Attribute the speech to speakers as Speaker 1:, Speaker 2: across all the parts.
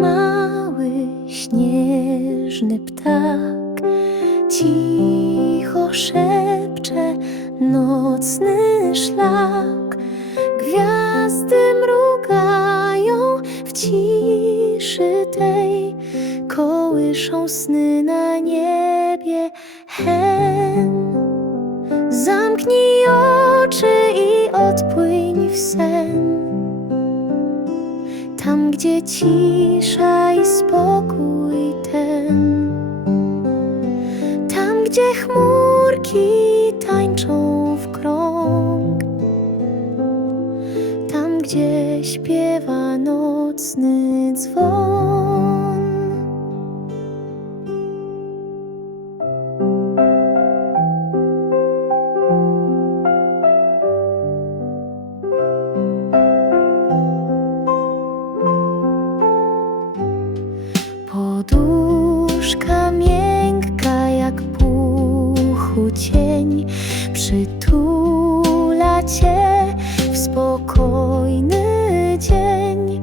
Speaker 1: mały, śnieżny ptak cicho szepcze nocny szlak. Gwiazdy mrugają w ciszy tej, kołyszą sny na niebie hen. Zamknij oczy i odpłyń w sen. Tam, gdzie cisza i spokój ten. Tam, gdzie chmurki tańczą w krąg. Tam, gdzie śpiewa nocny dzwon. Poduszka miękka jak puchu cień Przytula cię w spokojny dzień.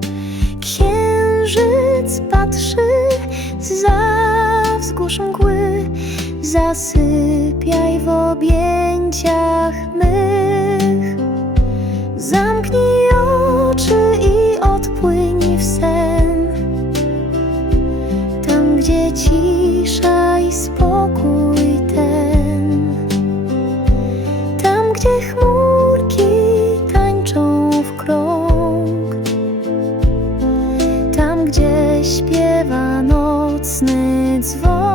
Speaker 1: Księżyc patrzy za wzgórz mgły Zasypiaj w objęciach gdzie cisza i spokój ten, tam, gdzie chmurki tańczą w krąg, tam, gdzie śpiewa nocny dzwon.